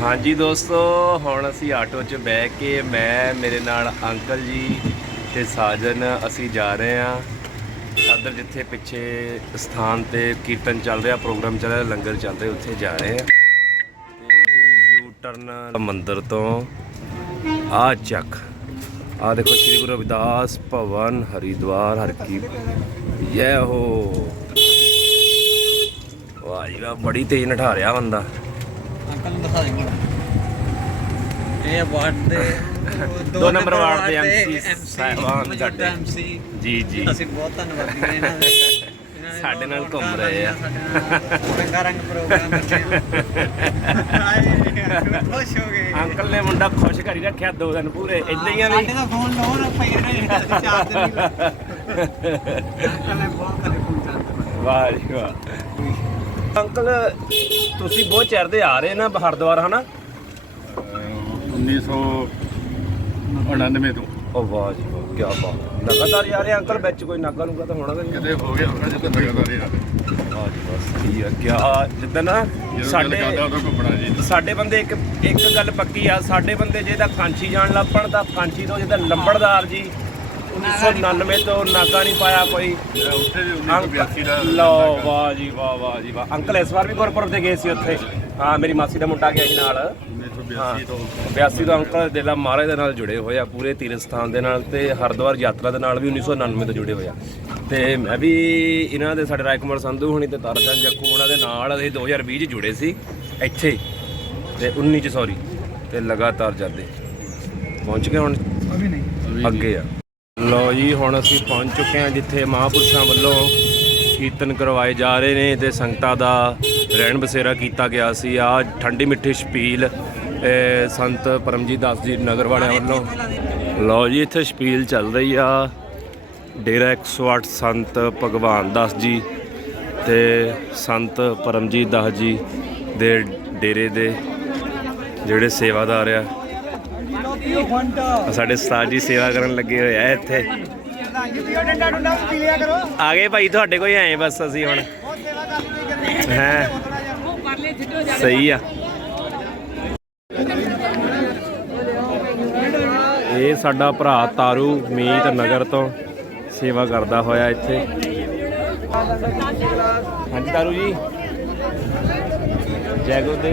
ਹਾਂਜੀ ਦੋਸਤੋ, ਹੁਣ ਅਸੀਂ ਆਟੋ 'ਚ ਬਹਿ ਕੇ ਮੈਂ, ਮੇਰੇ ਨਾਲ ਅੰਕਲ ਜੀ ਤੇ ਸਾਜਨ ਅਸੀਂ ਜਾ ਰਹੇ ਹਾਂ। ਉਧਰ ਜਿੱਥੇ ਪਿੱਛੇ ਸਥਾਨ ਤੇ ਕੀਰਤਨ ਚੱਲ ਰਿਹਾ, ਪ੍ਰੋਗਰਾਮ ਚੱਲ ਰਿਹਾ, ਲੰਗਰ ਚੱਲ ਰਿਹਾ, ਉੱਥੇ ਜਾ ਰਹੇ ਹਾਂ। ਤੇ ਯੂ ਟਰਨ ਮੰਦਿਰ ਤੋਂ ਆ ਚੱਕ। ਆ ਦੇਖੋ ਸ੍ਰੀ ਗੁਰੂ ਰਵਿਦਾਸ ਭਵਨ, ਹਰਿਦੁਆਰ, ਹਰ ਕੀ। ਜੈ ਹੋ ਵਾਹ ਜੀ ਵਾਹ, ਬੜੀ ਤੇਜ਼ ਨਠਾ ਰਿਹਾ ਬੰਦਾ। ਅੰਕਲ ਨੂੰ ਦਿਖਾ ਦੇਂਗੇ ਇਹ ਵਾਰਡ ਦੇ ਦੋ ਨੰਬਰ ਵਾਰਡ ਦੇ MC ਸਾਹਿਬਾਨ ਸਾਡੇ। ਸਾਡੇ। ਐਮਸੀ ਜੀ ਜੀ। ਅਸੀਂ ਬਹੁਤ ਧੰਨਵਾਦੀ ਹਾਂ ਇਹਨਾਂ ਦੇ। ਇਹਨਾਂ ਨੇ ਸਾਡੇ ਨਾਲ ਬਹੁਤ ਘੁੰਮ ਰੌਣਕਾਂ ਰਹੇ ਆ। ਲਾਈਆਂ ਸਾਡੇ ਨਾਲ। ਰੰਗਾ ਰੰਗ ਪ੍ਰੋਗਰਾਮ ਬੱਚੇ ਆਏ ਖੁਸ਼ ਹੋ ਗਏ। ਅੰਕਲ ਨੇ ਮੁੰਡਾ ਖੁਸ਼ ਕਰੀ ਰੱਖਿਆ ਦੋ ਦਿਨ ਪੂਰੇ ਇਦਾਂ ਹੀ ਆ ਵੀ। ਸਾਡੇ ਦਾ ਫੋਨ ਲੋਨ ਪਈ ਰਹੇ ਚਾਰ ਦਿਨ ਹੀ ਲੱਗੇ। ਅੰਕਲ ਨੇ ਬਹੁਤ ਕਰੇ ਫੋਨ ਚਾਰਜ ਵਾਹ ਜੀ ਵਾਹ। ਅੰਕਲ ਤੁਸੀਂ ਬਹੁਤ ਚਿਰ ਦੇ ਆ ਰਹੇ ਨਾ ਹਰਿਦੁਆਰ ਹਨਾ? 1999 ਤੋਂ। ਉਹ ਵਾਹ ਜੀ ਵਾਹ ਕੀ ਬਾਤ ਲਗਾਤਾਰ ਆ ਰਹੇ ਅੰਕਲ ਵਿੱਚ ਕੋਈ ਨਾਗਾ ਨੂਗਾ ਤਾਂ ਹੋਣਾ ਨਹੀਂ? ਕਿਤੇ ਹੋ ਗਿਆ ਹੋਣਾ ਜਦੋਂ ਲਗਾਤਾਰ ਹੀ ਆ ਵਾਹ ਜੀ ਵਾਹ ਸਹੀ ਆ ਕੀ ਜਿੱਦਾਂ ਨਾ ਜਦੋਂ ਸਾਡੇ ਲਗਾਤਾਰ ਉਦੋਂ ਘੁੰਮਣਾ ਜੀ। ਸਾਡੇ ਬੰਦੇ ਇੱਕ ਇੱਕ ਗੱਲ ਪੱਕੀ ਆ ਸਾਡੇ ਬੰਦੇ ਜੇ ਤਾਂ ਕਾਂਚੀ ਜਾਣ ਲੱਪਣ ਤਾਂ ਕਾਂਚੀ ਤੋਂ ਜਿਹਦਾ ਲੰਬੜਦਾਰ ਜੀ। 1999 ਤੋਂ ਨਾਗਾ ਨਹੀਂ ਪਾਇਆ ਕੋਈ। ਉੱਥੇ ਵੀ 1982 ਦਾ ਲਓ ਵਾਹ ਜੀ ਵਾਹ ਵਾਹ ਜੀ ਵਾਹ। ਅੰਕਲ ਇਸ ਵਾਰ ਵੀ ਗੁਰਪੁਰਬ ਤੇ ਗਏ ਸੀ ਉੱਥੇ। ਹਾਂ ਮੇਰੀ ਮਾਸੀ ਦਾ ਮੁੰਡਾ ਗਿਆ ਸੀ ਨਾਲ। 1982 ਤੋਂ 82 ਤੋਂ ਅੰਕਲ ਦੇਲਾ ਮਹਾਰਾਜ ਦੇ ਨਾਲ ਜੁੜੇ ਹੋਏ ਆ ਪੂਰੇ ਤੀਰਥ ਸਥਾਨ ਦੇ ਨਾਲ ਤੇ ਹਰਿਦੁਆਰ ਯਾਤਰਾ ਦੇ ਨਾਲ ਵੀ 1999 ਤੋਂ ਜੁੜੇ ਹੋਏ ਆ। ਤੇ ਮੈਂ ਵੀ ਇਹਨਾਂ ਦੇ ਸਾਡੇ ਰਾਜ ਕੁਮਾਰ ਸੰਧੂ ਹੁਣੀ ਤੇ ਤਾਰਚੰਦ ਜੱਖੂ ਉਹਨਾਂ ਦੇ ਨਾਲ ਅਸੀਂ 2020 ਚ ਜੁੜੇ ਸੀ ਇੱਥੇ। ਤੇ 19 ਚ ਸੌਰੀ ਤੇ ਲਗਾਤਾਰ ਜਾਂਦੇ। ਪਹੁੰਚ ਗਏ ਹੁਣ? ਅਭੀ ਨਹੀਂ। ਅੱਗੇ ਆ। ਲੋ ਜੀ, ਹੁਣ ਅਸੀਂ ਪਹੁੰਚ ਚੁੱਕੇ ਹਾਂ ਜਿੱਥੇ ਮਹਾਂਪੁਰਸ਼ਾਂ ਵੱਲੋਂ ਕੀਰਤਨ ਕਰਵਾਏ ਜਾ ਰਹੇ ਨੇ ਤੇ ਸੰਗਤਾਂ ਦਾ ਰਹਿਣ ਬਸੇਰਾ ਕੀਤਾ ਗਿਆ ਸੀ। ਆ ਠੰਡੀ ਮਿੱਠੀ ਛਪੀਲ ਸੰਤ ਪਰਮਜੀਤ ਦਾਸ ਜੀ ਨਗਰ ਵਾਲਿਆਂ ਵੱਲੋਂ। ਲੋ ਜੀ, ਇੱਥੇ ਛਪੀਲ ਚੱਲ ਰਹੀ ਆ। ਡੇਰਾ 108 ਸੰਤ ਭਗਵਾਨ ਦਾਸ ਜੀ ਤੇ ਸੰਤ ਪਰਮਜੀਤ ਦਾਸ ਜੀ ਦੇ ਡੇਰੇ ਦੇ ਜਿਹੜੇ ਸੇਵਾਦਾਰ ਆ। ਸਾਡੇ ਉਸਤਾਦ ਜੀ ਸੇਵਾ ਕਰਨ ਲੱਗੇ ਹੋਏ ਆ ਇੱਥੇ। ਆ ਗਏ ਭਾਈ, ਤੁਹਾਡੇ ਕੋਈ ਆਏ ਬਸ ਅਸੀਂ ਹੁਣ। ਹੈ? ਸਹੀ ਆ। ਇਹ ਸਾਡਾ ਭਰਾ ਤਾਰੂ ਮੀਤ ਨਗਰ ਤੋਂ ਸੇਵਾ ਕਰਦਾ ਹੋਇਆ ਇੱਥੇ। ਹਾਂਜੀ ਤਾਰੂ ਜੀ। ਜੈ ਗੁਰਦੇ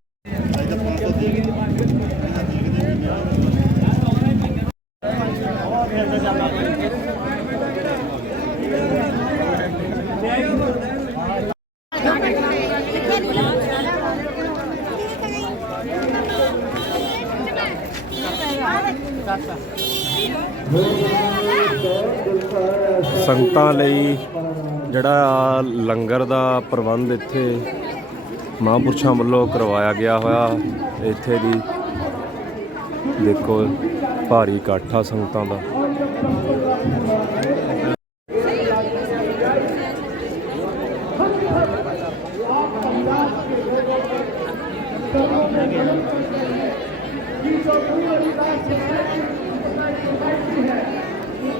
ਸੰਗਤਾਂ ਲਈ ਜਿਹੜਾ ਲੰਗਰ ਦਾ ਪ੍ਰਬੰਧ ਇੱਥੇ ਮਹਾਂਪੁਰਸ਼ਾਂ ਵੱਲੋਂ ਕਰਵਾਇਆ ਗਿਆ ਹੋਇਆ, ਇੱਥੇ ਦੀ ਦੇਖੋ ਭਾਰੀ ਇਕੱਠ ਆ ਸੰਗਤਾਂ ਦਾ।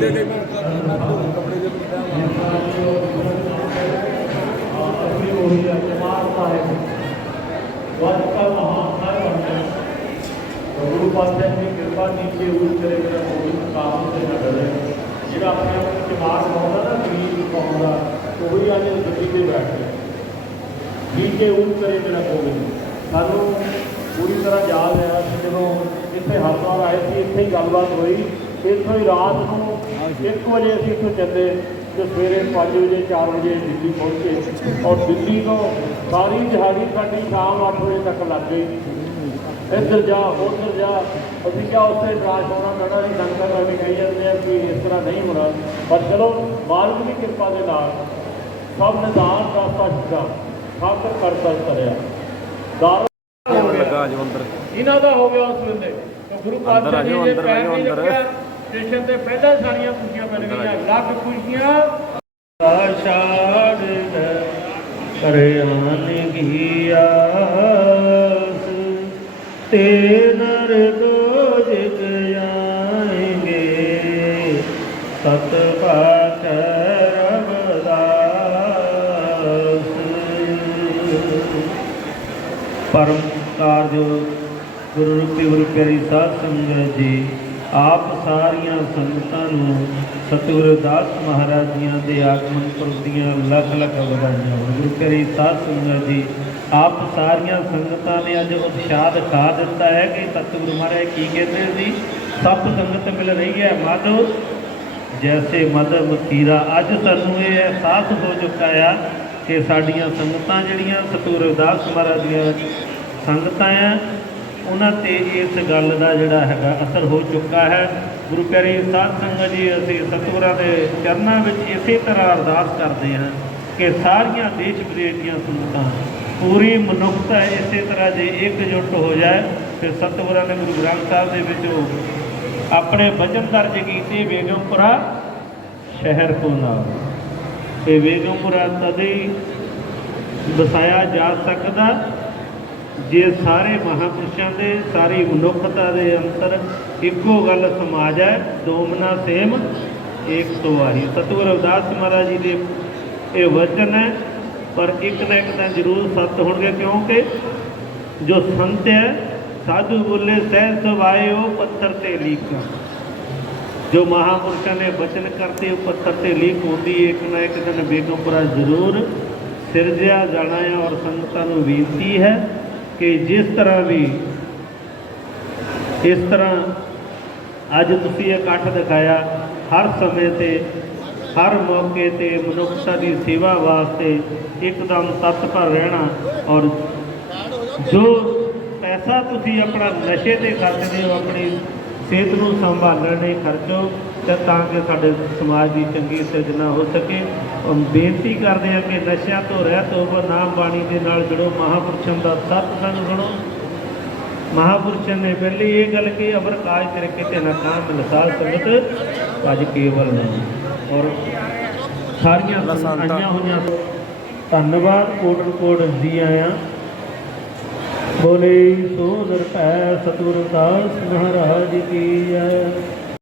ਨੇ ਕਿਰਪਾ ਕਿਰਪਾ ਨੀਚੇ ਉੱਚ ਕਰੇ ਮੇਰਾ ਕੋਈ ਕਾਮ ਤੇ ਨਾ ਡਰੇ ਜਿਹੜਾ ਆਪਣੇ ਆਪ ਵਿੱਚ ਦਿਮਾਗ ਪਾਉਂਦਾ ਨਾ ਗਰੀਬ ਪਾਉਂਦਾ ਉਹੀ ਅੱਜ ਗੱਡੀ ਤੇ ਬੈਠ ਗਿਆ ਨੀਚੇ ਉੱਚ ਕਰੇ ਮੇਰਾ ਗੋਬਿੰਦ ਸਾਨੂੰ ਪੂਰੀ ਤਰ੍ਹਾਂ ਯਾਦ ਹੈ ਕਿ ਜਦੋਂ ਇੱਥੇ ਹਰਦੁਆਰ ਆਏ ਸੀ ਇੱਥੇ ਹੀ ਗੱਲਬਾਤ ਹੋਈ ਇੱਥੋਂ ਹੀ ਰਾਤ ਨੂੰ 1 ਵਜੇ ਅਸੀਂ ਇੱਥੋਂ ਚੱਲੇ ਤੇ ਸਵੇਰੇ 5 ਵਜੇ 4 ਵਜੇ ਦਿੱਲੀ ਪਹੁੰਚੇ। ਔਰ ਦਿੱਲੀ ਤੋਂ ਸਾਰੀ ਦਿਹਾੜੀ ਸਾਡੀ ਸ਼ਾਮ 8 ਵਜੇ ਤੱਕ ਲੱਗ ਗਈ। ਇੱਧਰ ਜਾ ਉੱਧਰ ਜਾ। ਅਸੀਂ ਕਿਹਾ ਉੱਥੇ ਰਾਜ ਹੋਣਾ ਪੈਣਾ ਨਹੀਂ ਸੰਗਤ ਐਵੇਂ ਕਹੀ ਜਾਂਦੇ ਆ ਕਿ ਇਸ ਤਰ੍ਹਾਂ ਨਹੀਂ ਹੋਣਾ। ਪਰ ਚਲੋ ਮਾਲਕ ਦੀ ਕਿਰਪਾ ਦੇ ਨਾਲ ਸਭ ਨਿਦਾਨ ਰਸਤਾ ਸਿੱਧਾ ਖਾਤਰ ਕਰਤਾ ਕਰਿਆ ਦਾਰ ਲੱਗਾ ਜੋ ਅੰਦਰ। ਇਹਨਾਂ ਦਾ ਹੋ ਗਿਆ ਉਸ ਵੇਲੇ। ਗੁਰੂ ਪਾਤਸ਼ਾਹ ਜੀ ਦੇ ਪੈਰ ਨਹੀਂ। ਲੱਗਿਆ ਸਟੇਸ਼ਨ ਤੇ ਪਹਿਲਾਂ ਸਾਰੀਆਂ ਖੁਸ਼ੀਆਂ ਮਿਲ ਗਈਆਂ ਲੱਖ ਖੁਸ਼ੀਆਂ। ਆਸ਼ਾੜ ਕਰੇ ਆਨ ਕੀ ਆਸ। ਤੇ ਨਰ ਦੋਜਿਕ ਜਾਏਂਗੇ ਸਤ ਪਾਠ ਰਬਦਾਸ ਪਰਮ ਕਾਰਜ ਗੁਰੂ ਰੂਪੀ ਗੁਰੂ ਪਿਆਰੀ ਸਾਧ ਸੰਗਤ ਜੀ। ਆਪ ਸਾਰੀਆਂ ਸੰਗਤਾਂ ਨੂੰ ਸਤਿਗੁਰੂ ਦਾਸ ਮਹਾਰਾਜ ਜੀਆਂ ਦੇ ਆਗਮਨ ਪੁਰਬ ਦੀਆਂ ਲੱਖ ਲੱਖ ਵਧਾਈਆਂ। ਗੁਰੂ ਕਰੀ ਸਾਧ ਸੰਗਤ ਜੀ, ਆਪ ਸਾਰੀਆਂ ਸੰਗਤਾਂ ਨੇ ਅੱਜ ਉਤਸ਼ਾਹ ਦਿਖਾ ਦਿੱਤਾ ਹੈ ਕਿ ਸਤਿਗੁਰੂ ਮਹਾਰਾਜ ਕੀ ਕਹਿੰਦੇ ਸੀ ਸਭ ਸੰਗਤ ਮਿਲ ਰਹੀ ਹੈ ਮਾਧੋ। ਜੈਸੇ ਮਦਰ ਮਕੀਰਾ ਅੱਜ ਸਾਨੂੰ ਇਹ ਅਹਿਸਾਸ ਹੋ ਚੁੱਕਾ ਆ ਕਿ ਸਾਡੀਆਂ ਸੰਗਤਾਂ ਜਿਹੜੀਆਂ ਸਤਿਗੁਰੂ ਰਵਿਦਾਸ ਮਹਾਰਾਜ ਦੀਆਂ ਸੰਗਤਾਂ ਆ ਉਹਨਾਂ ਤੇ ਇਸ ਗੱਲ ਦਾ ਜਿਹੜਾ ਹੈਗਾ ਅਸਰ ਹੋ ਚੁੱਕਾ ਹੈ। ਗੁਰੂ ਪਿਆਰੀ ਸਾਧ ਸੰਗਤ ਜੀ, ਅਸੀਂ ਸਤਿਗੁਰਾਂ ਦੇ ਚਰਨਾਂ ਵਿੱਚ ਇਸੇ ਤਰ੍ਹਾਂ ਅਰਦਾਸ ਕਰਦੇ ਹਾਂ ਕਿ ਸਾਰੀਆਂ ਦੇਸ਼ ਵਿਦੇਸ਼ ਦੀਆਂ ਸੰਗਤਾਂ ਪੂਰੀ ਮਨੁੱਖਤਾ ਇਸੇ ਤਰ੍ਹਾਂ ਜੇ ਇਕਜੁੱਟ ਹੋ ਜਾਏ, ਫਿਰ ਸਤਿਗੁਰਾਂ ਨੇ ਗੁਰੂ ਗ੍ਰੰਥ ਸਾਹਿਬ ਦੇ ਵਿੱਚ ਉਹ ਆਪਣੇ ਵਚਨ ਦਰਜ ਕੀਤੇ ਵੇਗਮਪੁਰਾ ਸ਼ਹਿਰ ਕੋ ਨਾਮ। ਤੇ ਵੇਗਮਪੁਰਾ ਤਦੇ ਹੀ ਵਸਾਇਆ ਜਾ ਸਕਦਾ ਜੇ ਸਾਰੇ ਮਹਾਪੁਰਸ਼ਾਂ ਦੇ, ਸਾਰੀ ਮਨੁੱਖਤਾ ਦੇ ਅੰਤਰ ਇੱਕੋ ਗੱਲ ਸਮਾ ਜਾਏ ਦੋਮਨਾ ਸੇਮ ਏਕ ਸਵਾਹੀ ਸਤਿਗੁਰ ਰਵਿਦਾਸ ਮਹਾਰਾਜ ਜੀ ਦੇ ਇਹ ਵਚਨ ਹੈ, ਪਰ ਇੱਕ ਨਾ ਇੱਕ ਤਾਂ ਜ਼ਰੂਰ ਸੱਤ ਹੋਣਗੇ, ਕਿਉਂਕਿ ਜੋ ਸੰਤ ਹੈ, ਸਾਧੂ ਬੋਲੇ ਸਹਿ ਸਵਾਏ ਉਹ ਪੱਥਰ ਤੇ ਲੀਕਾਂ। ਜੋ ਮਹਾਪੁਰਸ਼ਾਂ ਨੇ ਬਚਨ ਕਰਤੇ, ਉਹ ਪੱਥਰ ਤੇ ਲੀਕ ਹੁੰਦੀ ਇੱਕ ਨਾ ਇੱਕ ਦਿਨ ਬੇਗਮਪੁਰਾ ਜ਼ਰੂਰ ਸਿਰਜਿਆ ਜਾਣਾ ਹੈ ਔਰ ਸੰਗਤਾਂ ਨੂੰ ਬੇਨਤੀ ਹੈ। ਕਿ ਜਿਸ ਤਰ੍ਹਾਂ ਵੀ ਇਸ ਤਰ੍ਹਾਂ ਅੱਜ ਤੁਸੀਂ ਇਕੱਠ ਦਿਖਾਇਆ, ਹਰ ਸਮੇਂ ਤੇ, ਹਰ ਮੌਕੇ ਤੇ ਮਨੁੱਖਤਾ ਦੀ ਸੇਵਾ ਵਾਸਤੇ ਇੱਕਦਮ ਤਤਪਰ ਰਹਿਣਾ ਔਰ ਜੋ ਪੈਸਾ ਤੁਸੀਂ ਆਪਣਾ ਨਸ਼ੇ ਤੇ ਖਰਚਦੇ ਹੋ, ਆਪਣੀ ਸਿਹਤ ਨੂੰ ਸੰਭਾਲਣ ਲਈ ਖਰਚੋ ਤੇ ਤਾਂ ਕਿ ਸਾਡੇ ਸਮਾਜ ਦੀ ਚੰਗੀ ਸਿਰਜਣਾ ਹੋ ਸਕੇ। ਬੇਨਤੀ ਕਰਦੇ ਹਾਂ ਕਿ ਨਸ਼ਿਆਂ ਤੋਂ ਰਹਿਤ ਹੋਵੋ ਨਾਮ ਬਾਣੀ ਦੇ ਨਾਲ ਜੁੜੋ ਮਹਾਪੁਰਸ਼ਾਂ ਦਾ ਸਤਸੰਗ ਸੁਣੋ। ਮਹਾਪੁਰਸ਼ਾਂ ਨੇ ਪਹਿਲੀ ਇਹ ਗੱਲ ਕਿ ਅਬਰ ਕਾਜ ਤੇਰੇ ਕਿਤੇ ਨਾ ਕਾਮ ਮਿਲਸਾਲ ਸੰਗਤ ਅੱਜ ਕੇਵਲ ਨਹੀਂ। ਔਰ ਸਾਰੀਆਂ। ਆਈਆਂ ਹੋਈਆਂ। ਧੰਨਵਾਦ ਕੋਟਨ ਕੋਟ ਜੀ ਆਇਆਂ। ਬੋਲੇ ਸੋ ਨਿਰਭੈ ਸਤਿਗੁਰ ਦਾਸ ਮਹਾਰਾਜ ਕੀ ਜੈ।